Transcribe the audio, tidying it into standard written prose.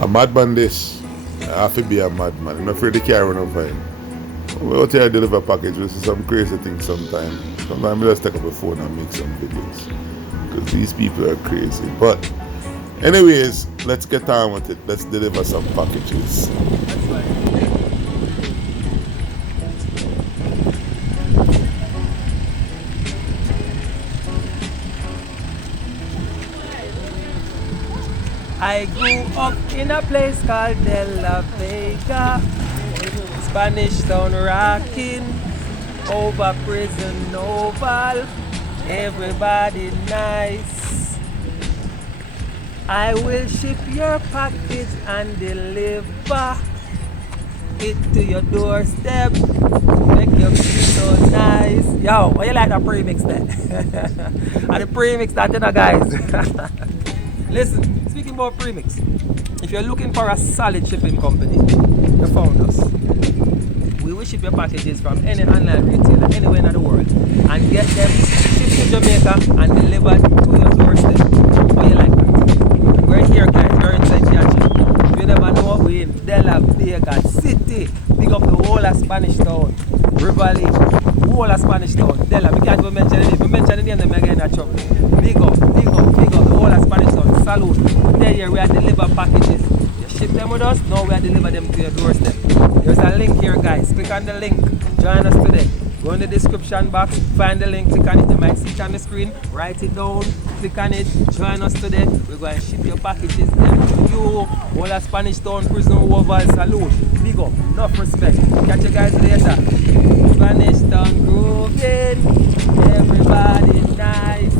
A madman this. I have to be a madman. I'm not afraid to carry one over him. We out here deliver package, we see some crazy things sometimes. Sometimes I just take up the phone and make some videos. Because these people are crazy. But anyways, let's get on with it. Let's deliver some packages. I grew up in a place called De La Vega, Spanish Town rocking, over prison oval, everybody nice. I will ship your package and deliver it to your doorstep. Make you feel so nice. Yo, what you like that premix there? And the premix that you know guys. Listen, speaking about premix, if you're looking for a solid shipping company, you found us. We will ship your packages from any online retailer anywhere in the world and get them shipped to Jamaica and delivered to your doorstep. How you like that? We're here guys, we're in St. Catherine. If you never know, we're in De La Vega City. Big up the whole of Spanish Town, Rivali, whole of Spanish Town, Dela. We can't even mention it. If we mention the name, then we're getting a trouble. Big up, the whole of Spanish Town. Salute. There here, we are deliver packages. You ship them with us, now we are deliver them to your doorstep. There's a link here, guys. Click on the link. Join us today. Go in the description box, find the link, click on it. You might see it on the screen. Write it down, click on it. Join us today. We're going to ship your packages them to you. All of Spanish Town, Prison Oval, salute. Big up, enough respect. Catch you guys later. Spanish Town grooving. Everybody nice.